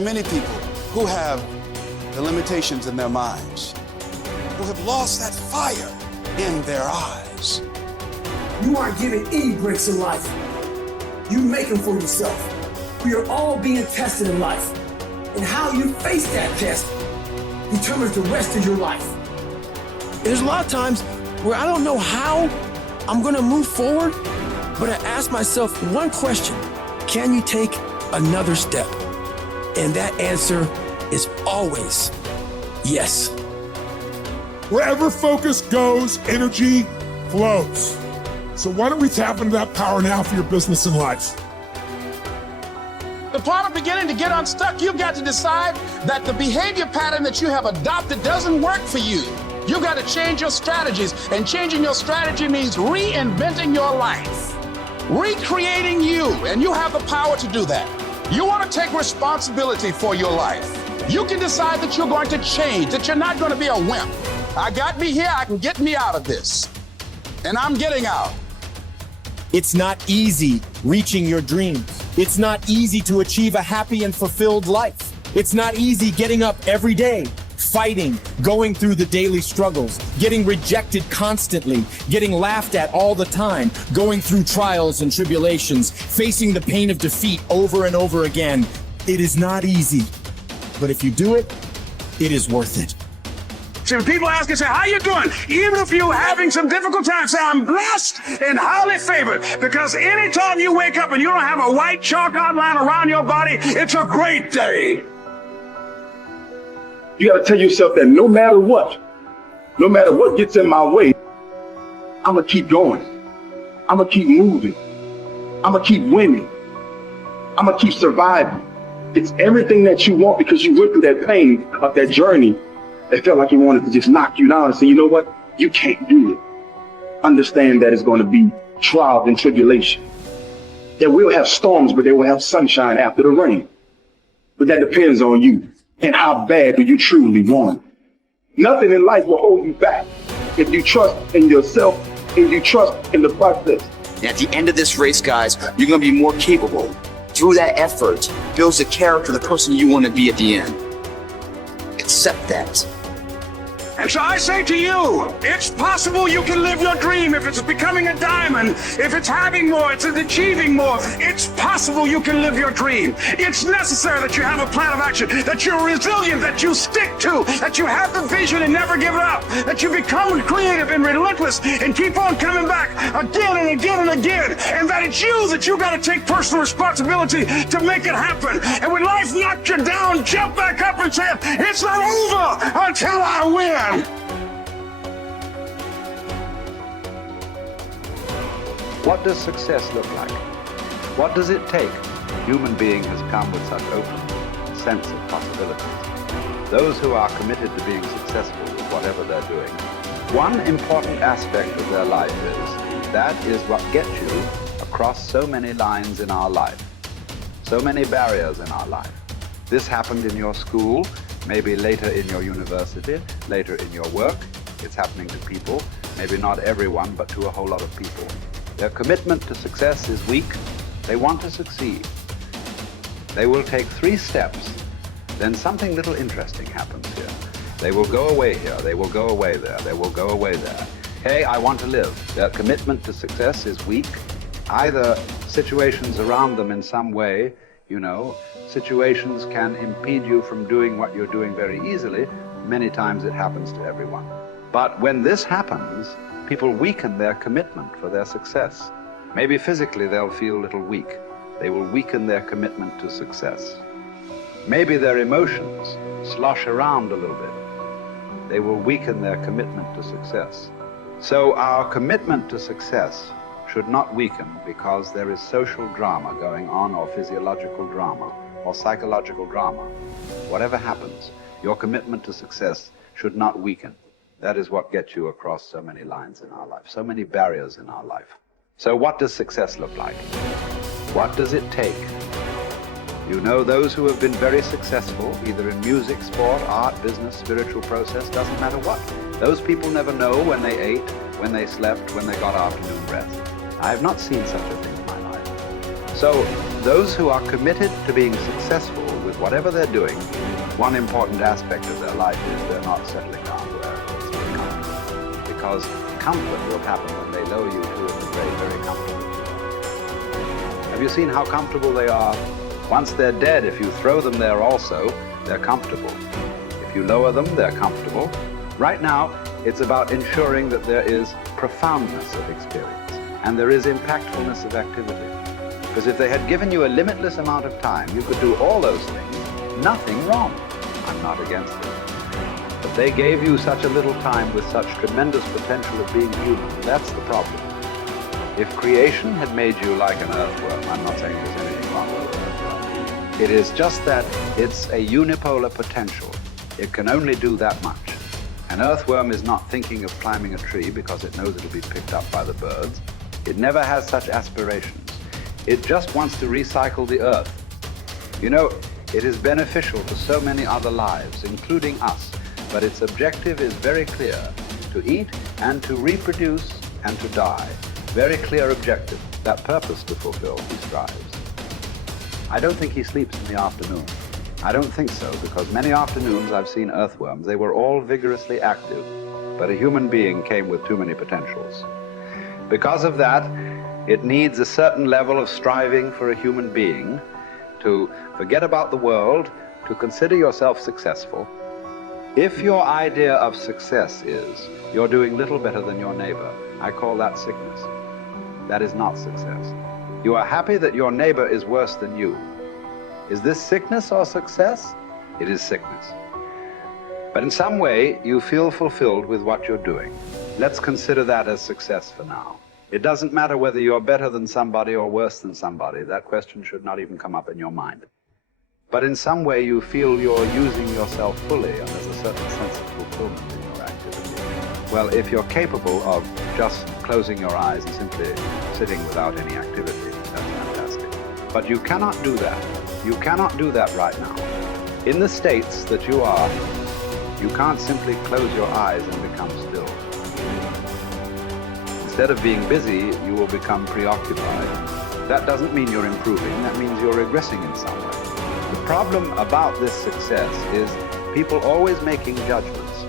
are many people who have the limitations in their minds, who have lost that fire in their eyes. You aren't given any breaks in life. You make them for yourself. We are all being tested in life. And how you face that test determines the rest of your life. There's a lot of times where I don't know how I'm gonna move forward, but I ask myself one question: can you take another step? And that answer is always yes. Wherever focus goes, energy flows. So why don't we tap into that power now for your business and life? The part of beginning to get unstuck, you've got to decide that the behavior pattern that you have adopted doesn't work for you. You've got to change your strategies, and changing your strategy means reinventing your life, recreating you, and you have the power to do that. You want to take responsibility for your life. You can decide that you're going to change, that you're not going to be a wimp. I got me here, I can get me out of this, and I'm getting out. It's not easy reaching your dreams. It's not easy to achieve a happy and fulfilled life. It's not easy getting up every day, fighting, going through the daily struggles, getting rejected constantly, getting laughed at all the time, going through trials and tribulations, facing the pain of defeat over and over again. It is not easy, but if you do it, it is worth it. See, when people ask you, say, how you doing? Even if you're having some difficult times, say, I'm blessed and highly favored. Because anytime you wake up and you don't have a white chalk outline around your body, it's a great day. You got to tell yourself that no matter what gets in my way, I'm going to keep going. I'm going to keep moving. I'm going to keep winning. I'm going to keep surviving. It's everything that you want, because you went through that pain of that journey. It felt like he wanted to just knock you down and say, you know what? You can't do it. Understand that it's going to be trials and tribulation. That we'll have storms, but they will have sunshine after the rain. But that depends on you and how bad do you truly want it. Nothing in life will hold you back if you trust in yourself and you trust in the process. And at the end of this race, guys, you're going to be more capable. Through that effort, builds the character, the person you want to be at the end. Accept that. And so I say to you, it's possible you can live your dream. If it's becoming a diamond, if it's having more, it's achieving more, it's possible you can live your dream. It's necessary that you have a plan of action, that you're resilient, that you stick to, that you have the vision and never give it up, that you become creative and relentless and keep on coming back again and again and again, and that it's you that you got to take personal responsibility to make it happen. And when life knocks you down, jump back up and say, it's not over until I win. What does success look like? What does it take? Human being has come with such open sense of possibilities. Those who are committed to being successful with whatever they're doing, one important aspect of their life that is what gets you across so many lines in our life, so many barriers in our life. This happened in your school, maybe later in your university, later in your work. It's happening to people, maybe not everyone, but to a whole lot of people. Their commitment to success is weak. They want to succeed. They will take 3 steps. Then something little interesting happens here. They will go away here. They will go away there. They will go away there. Hey, I want to live. Their commitment to success is weak. Either situations around them in some way, situations can impede you from doing what you're doing very easily. Many times it happens to everyone. But when this happens, people weaken their commitment for their success. Maybe physically they'll feel a little weak. They will weaken their commitment to success. Maybe their emotions slosh around a little bit. They will weaken their commitment to success. So our commitment to success should not weaken because there is social drama going on, or physiological drama, or psychological drama. Whatever happens, your commitment to success should not weaken. That is what gets you across so many lines in our life, so many barriers in our life. So what does success look like? What does it take? Those who have been very successful, either in music, sport, art, business, spiritual process, doesn't matter what. Those people never know when they ate, when they slept, when they got afternoon rest. I have not seen such a thing in my life. So those who are committed to being successful with whatever they're doing, one important aspect of their life is they're not settling down where it's very comfortable. Because comfort will happen when they lower you to the very, very comfortable. Have you seen how comfortable they are? Once they're dead, if you throw them there also, they're comfortable. If you lower them, they're comfortable. Right now, it's about ensuring that there is profoundness of experience and there is impactfulness of activity. Because if they had given you a limitless amount of time, you could do all those things, nothing wrong. I'm not against it. But they gave you such a little time with such tremendous potential of being human. That's the problem. If creation had made you like an earthworm, I'm not saying there's anything wrong with it. It is just that it's a unipolar potential. It can only do that much. An earthworm is not thinking of climbing a tree because it knows it'll be picked up by the birds. It never has such aspirations. It just wants to recycle the earth. You know, it is beneficial to so many other lives, including us, but its objective is very clear: to eat and to reproduce and to die. Very clear objective. That purpose to fulfill, he strives. I don't think he sleeps in the afternoon. I don't think so, because many afternoons I've seen earthworms. They were all vigorously active, but a human being came with too many potentials. Because of that, it needs a certain level of striving for a human being to forget about the world, to consider yourself successful. If your idea of success is you're doing little better than your neighbor, I call that sickness. That is not success. You are happy that your neighbor is worse than you. Is this sickness or success? It is sickness. But in some way, you feel fulfilled with what you're doing. Let's consider that as success for now. It doesn't matter whether you're better than somebody or worse than somebody. That question should not even come up in your mind. But in some way, you feel you're using yourself fully, and there's a certain sense of fulfillment in your activity. Well, if you're capable of just closing your eyes and simply sitting without any activity, that's fantastic. But you cannot do that. You cannot do that right now. In the states that you are, you can't simply close your eyes and become still. Instead of being busy, you will become preoccupied. That doesn't mean you're improving, that means you're regressing in some way. The problem about this success is people always making judgments.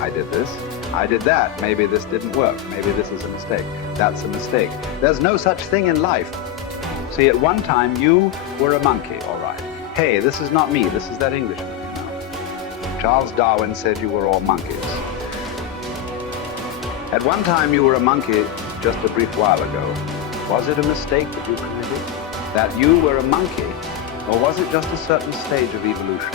I did this, I did that, maybe this didn't work, maybe this is a mistake, that's a mistake. There's no such thing in life. See, at one time you were a monkey, all right. Hey, this is not me, this is that Englishman, you know. Charles Darwin said you were all monkeys. At one time you were a monkey just a brief while ago. Was it a mistake that you committed? That you were a monkey? Or was it just a certain stage of evolution?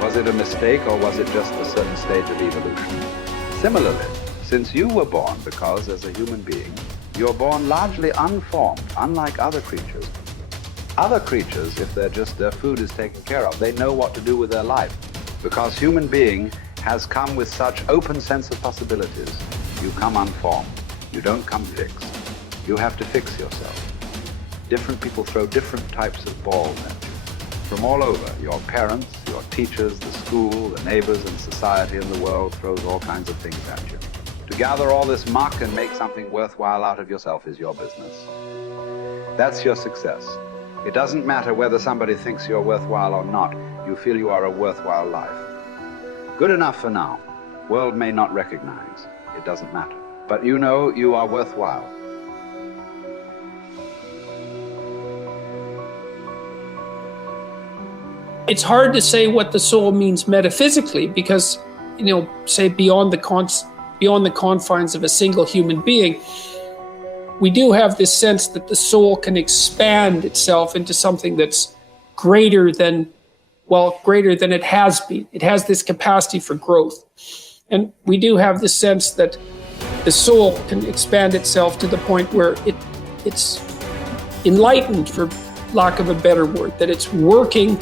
Was it a mistake or was it just a certain stage of evolution? Similarly, since you were born, because as a human being, you're born largely unformed, unlike other creatures. Other creatures, if their food is taken care of, they know what to do with their life. Because human being has come with such open sense of possibilities. You come unformed. You don't come fixed. You have to fix yourself. Different people throw different types of balls at you. From all over, your parents, your teachers, the school, the neighbors, and society and the world throws all kinds of things at you. To gather all this muck and make something worthwhile out of yourself is your business. That's your success. It doesn't matter whether somebody thinks you're worthwhile or not. You feel you are a worthwhile life. Good enough for now. World may not recognize. It doesn't matter. But you know you are worthwhile. It's hard to say what the soul means metaphysically because, say beyond the confines of a single human being, we do have this sense that the soul can expand itself into something that's greater than it has been. It has this capacity for growth. And we do have this sense that the soul can expand itself to the point where it's enlightened, for lack of a better word, that it's working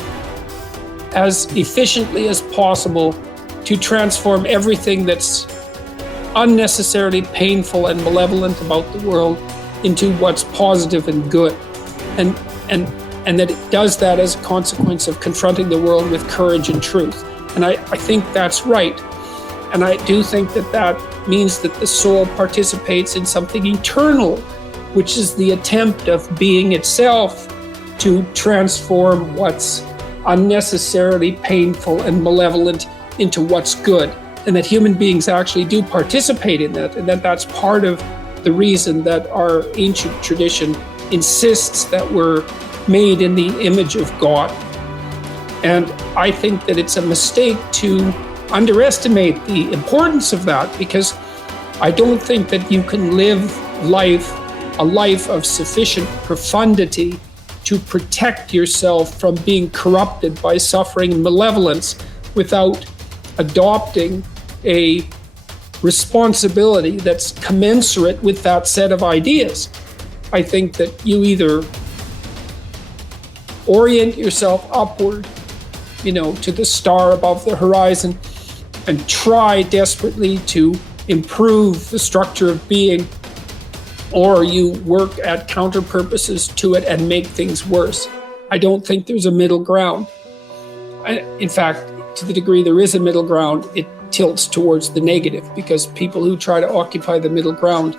as efficiently as possible to transform everything that's unnecessarily painful and malevolent about the world into what's positive and good. And that it does that as a consequence of confronting the world with courage and truth. And I think that's right. And I do think that means that the soul participates in something eternal, which is the attempt of being itself to transform what's unnecessarily painful and malevolent into what's good, and that human beings actually do participate in that, and that that's part of the reason that our ancient tradition insists that we're made in the image of God. And I think that it's a mistake to underestimate the importance of that, because I don't think that you can live a life of sufficient profundity to protect yourself from being corrupted by suffering and malevolence without adopting a responsibility that's commensurate with that set of ideas. I think that you either orient yourself upward, to the star above the horizon, and try desperately to improve the structure of being, or you work at counter purposes to it and make things worse. I don't think there's a middle ground. In fact, to the degree there is a middle ground, it tilts towards the negative, because people who try to occupy the middle ground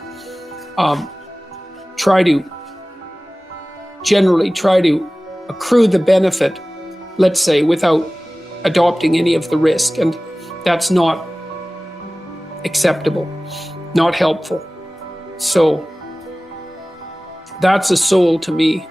generally try to accrue the benefit, let's say, without adopting any of the risk. And that's not acceptable, not helpful. So that's a soul to me.